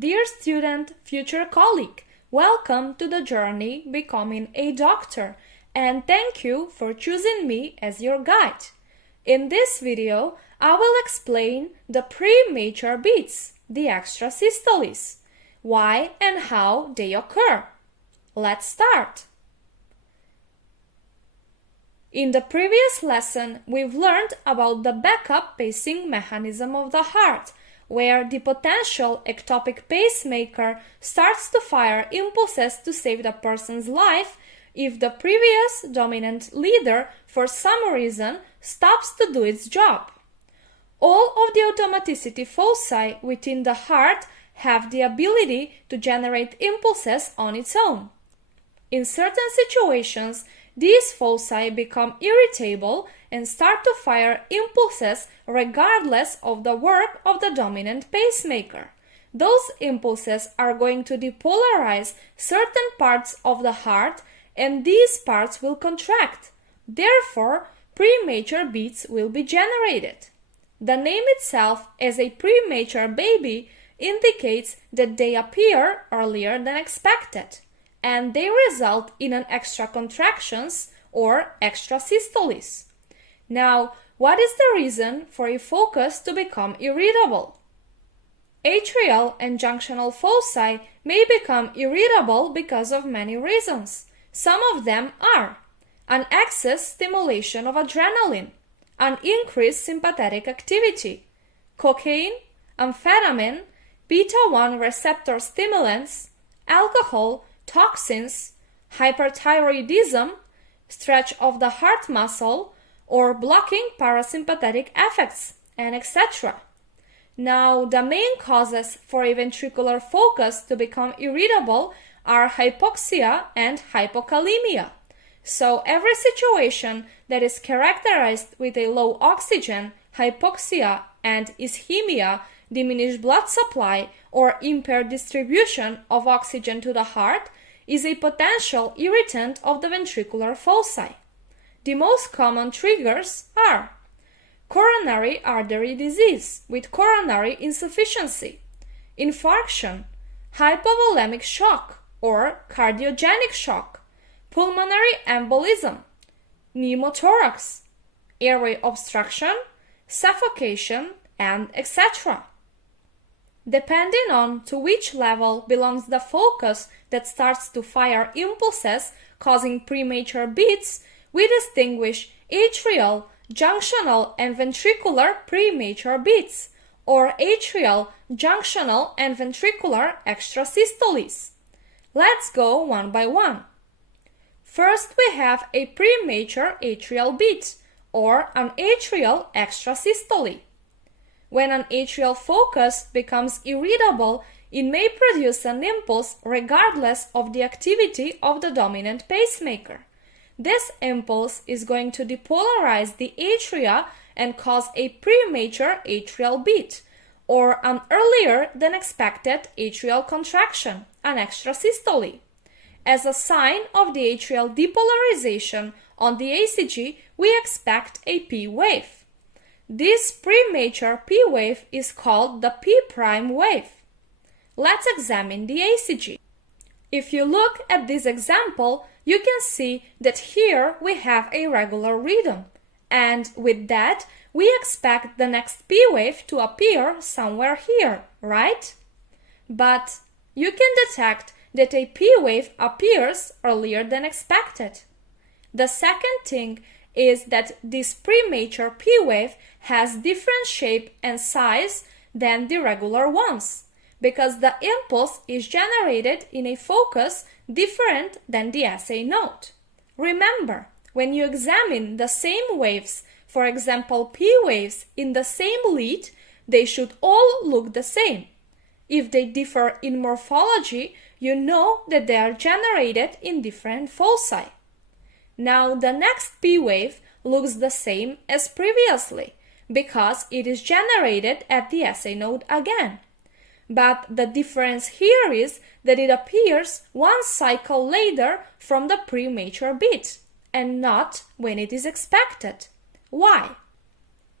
Dear student, future colleague, welcome to the journey becoming a doctor, and thank you for choosing me as your guide. In this video, I will explain the premature beats, the extrasystoles, why and how they occur. Let's start. In the previous lesson, we've learned about the backup pacing mechanism of the heart, where the potential ectopic pacemaker starts to fire impulses to save the person's life if the previous dominant leader, for some reason, stops to do its job. All of the automaticity foci within the heart have the ability to generate impulses on its own. In certain situations, these foci become irritable and start to fire impulses regardless of the work of the dominant pacemaker. Those impulses are going to depolarize certain parts of the heart, and these parts will contract. Therefore, premature beats will be generated. The name itself, as a premature baby, indicates that they appear earlier than expected, and they result in an extra contractions or extrasystoles. Now, what is the reason for a focus to become irritable? Atrial and junctional foci may become irritable because of many reasons. Some of them are an excess stimulation of adrenaline, an increased sympathetic activity, cocaine, amphetamine, beta-1 receptor stimulants, alcohol, toxins, hyperthyroidism, stretch of the heart muscle, or blocking parasympathetic effects, and etc. Now, the main causes for a ventricular focus to become irritable are hypoxia and hypokalemia. So, every situation that is characterized with a low oxygen, hypoxia, and ischemia, diminished blood supply, or impaired distribution of oxygen to the heart is a potential irritant of the ventricular foci. The most common triggers are coronary artery disease with coronary insufficiency, infarction, hypovolemic shock or cardiogenic shock, pulmonary embolism, pneumothorax, airway obstruction, suffocation, and etc. Depending on to which level belongs the focus that starts to fire impulses causing premature beats, we distinguish atrial, junctional, and ventricular premature beats, or atrial, junctional, and ventricular extrasystoles. Let's go one by one. First, we have a premature atrial beat, or an atrial extrasystole. When an atrial focus becomes irritable, it may produce an impulse regardless of the activity of the dominant pacemaker. This impulse is going to depolarize the atria and cause a premature atrial beat, or an earlier than expected atrial contraction, an extrasystole. As a sign of the atrial depolarization on the ECG, we expect a P wave. This premature P wave is called the P' wave. Let's examine the ECG. If you look at this example, you can see that here we have a regular rhythm, and with that, we expect the next P wave to appear somewhere here, right? But you can detect that a P wave appears earlier than expected. The second thing is that this premature P wave has different shape and size than the regular ones, because the impulse is generated in a focus different than the SA node. Remember, when you examine the same waves, for example P waves in the same lead, they should all look the same. If they differ in morphology, you know that they are generated in different foci. Now the next P wave looks the same as previously, because it is generated at the SA node again. But the difference here is that it appears one cycle later from the premature beat, and not when it is expected. Why?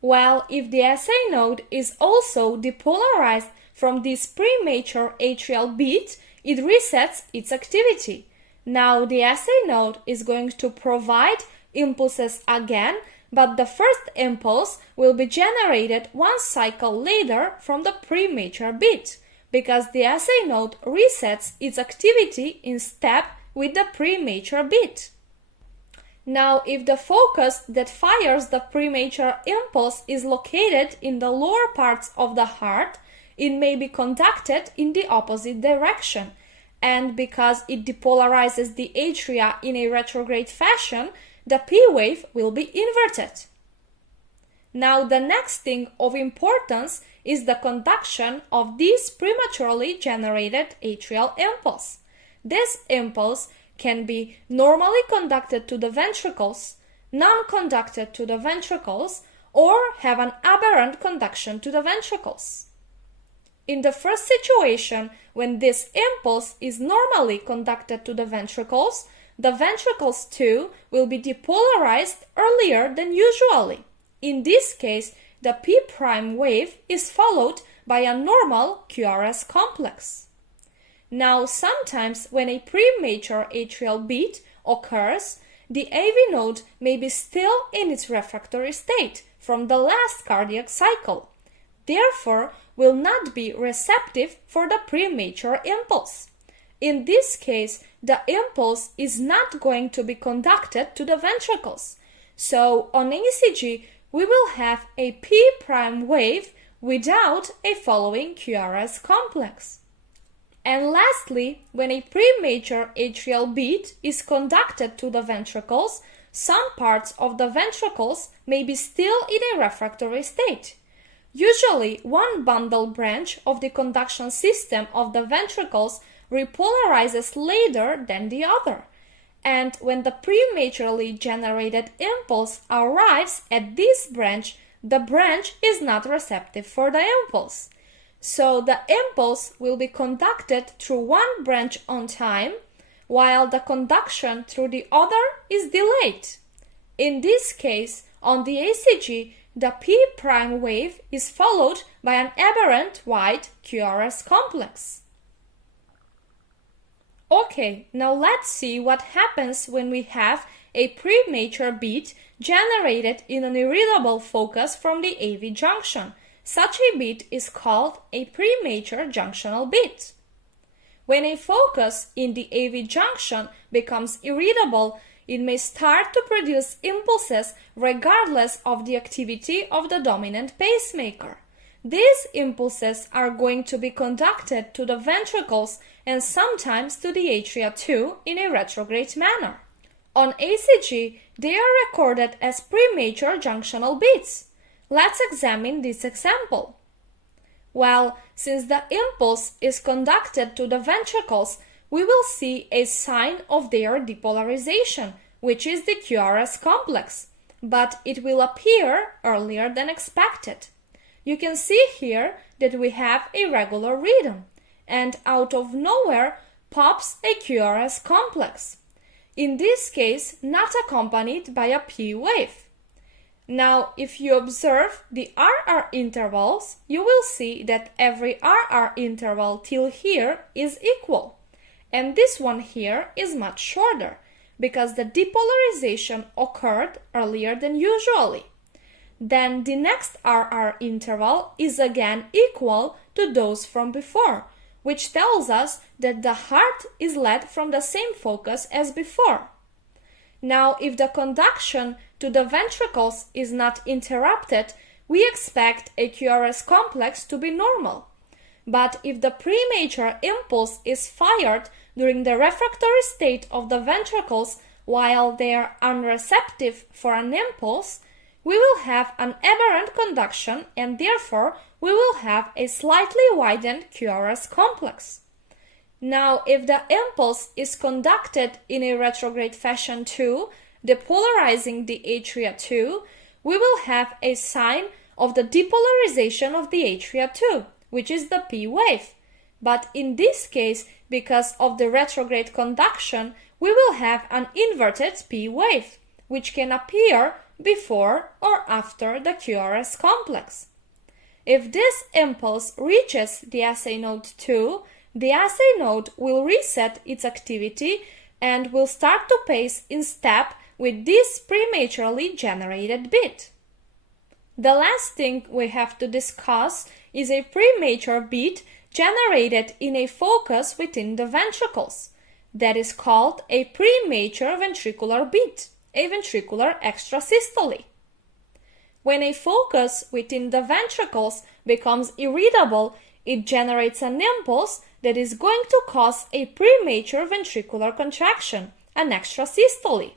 Well, if the SA node is also depolarized from this premature atrial beat, it resets its activity. Now the SA node is going to provide impulses again, but the first impulse will be generated one cycle later from the premature beat, because the SA node resets its activity in step with the premature beat. Now, if the focus that fires the premature impulse is located in the lower parts of the heart, it may be conducted in the opposite direction, and because it depolarizes the atria in a retrograde fashion, the P wave will be inverted. Now, the next thing of importance is the conduction of this prematurely generated atrial impulse. This impulse can be normally conducted to the ventricles, non-conducted to the ventricles, or have an aberrant conduction to the ventricles. In the first situation, when this impulse is normally conducted to the ventricles too will be depolarized earlier than usually. In this case, the P' wave is followed by a normal QRS complex. Now, sometimes when a premature atrial beat occurs, the AV node may be still in its refractory state from the last cardiac cycle, therefore will not be receptive for the premature impulse. In this case, the impulse is not going to be conducted to the ventricles. So, on ECG, we will have a P' wave without a following QRS complex. And lastly, when a premature atrial beat is conducted to the ventricles, some parts of the ventricles may be still in a refractory state. Usually, one bundle branch of the conduction system of the ventricles repolarizes later than the other. And when the prematurely generated impulse arrives at this branch, the branch is not receptive for the impulse. So the impulse will be conducted through one branch on time, while the conduction through the other is delayed. In this case, on the ECG, the P' wave is followed by an aberrant wide QRS complex. Okay, now let's see what happens when we have a premature beat generated in an irritable focus from the AV junction. Such a beat is called a premature junctional beat. When a focus in the AV junction becomes irritable, it may start to produce impulses regardless of the activity of the dominant pacemaker. These impulses are going to be conducted to the ventricles and sometimes to the atria too in a retrograde manner. On ECG, they are recorded as premature junctional beats. Let's examine this example. Well, since the impulse is conducted to the ventricles, we will see a sign of their depolarization, which is the QRS complex, but it will appear earlier than expected. You can see here that we have a regular rhythm, and out of nowhere pops a QRS complex, in this case not accompanied by a P wave. Now, if you observe the RR intervals, you will see that every RR interval till here is equal, and this one here is much shorter, because the depolarization occurred earlier than usually. Then the next RR interval is again equal to those from before, which tells us that the heart is led from the same focus as before. Now, if the conduction to the ventricles is not interrupted, we expect a QRS complex to be normal. But if the premature impulse is fired during the refractory state of the ventricles while they are unreceptive for an impulse, we will have an aberrant conduction and therefore we will have a slightly widened QRS complex. Now, if the impulse is conducted in a retrograde fashion too, depolarizing the atria too, we will have a sign of the depolarization of the atria too, which is the P wave. But in this case, because of the retrograde conduction, we will have an inverted P wave, which can appear before or after the QRS complex. If this impulse reaches the SA node 2, the SA node will reset its activity and will start to pace in step with this prematurely generated beat. The last thing we have to discuss is a premature beat generated in a focus within the ventricles. That is called a premature ventricular beat, a ventricular extrasystole. When a focus within the ventricles becomes irritable, it generates an impulse that is going to cause a premature ventricular contraction, an extrasystole.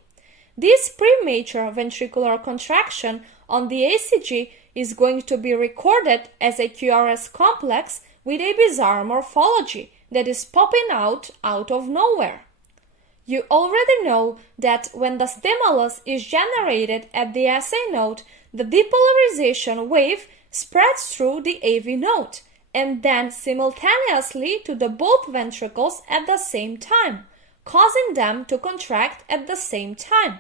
This premature ventricular contraction on the ECG is going to be recorded as a QRS complex with a bizarre morphology that is popping out of nowhere. You already know that when the stimulus is generated at the SA node, the depolarization wave spreads through the AV node and then simultaneously to the both ventricles at the same time, causing them to contract at the same time.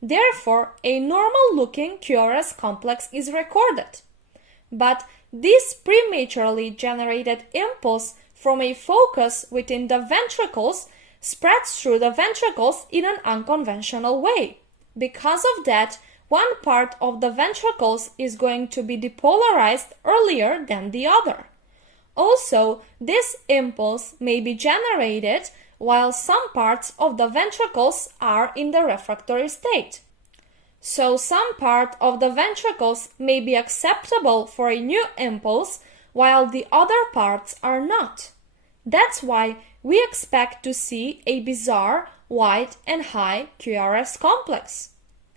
Therefore, a normal-looking QRS complex is recorded. But this prematurely generated impulse from a focus within the ventricles spreads through the ventricles in an unconventional way. Because of that, one part of the ventricles is going to be depolarized earlier than the other. Also, this impulse may be generated while some parts of the ventricles are in the refractory state. So some part of the ventricles may be acceptable for a new impulse while the other parts are not. That's why we expect to see a bizarre wide and high QRS complex.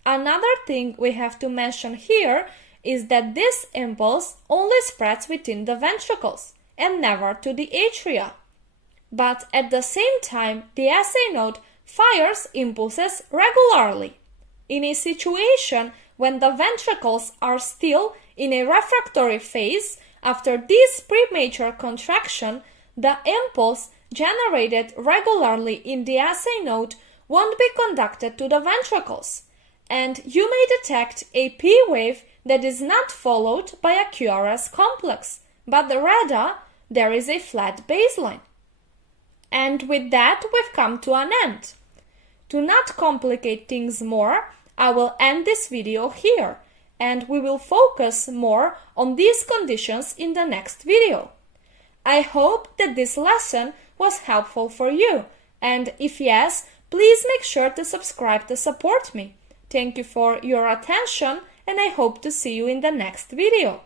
Another thing we have to mention here is that this impulse only spreads within the ventricles and never to the atria. But at the same time, the SA node fires impulses regularly. In a situation when the ventricles are still in a refractory phase, after this premature contraction, the impulse generated regularly in the SA node won't be conducted to the ventricles, and you may detect a P wave that is not followed by a QRS complex, but rather there is a flat baseline. And with that, we've come to an end. To not complicate things more, I will end this video here, and we will focus more on these conditions in the next video. I hope that this lesson was helpful for you, and if yes, please make sure to subscribe to support me. Thank you for your attention, and I hope to see you in the next video.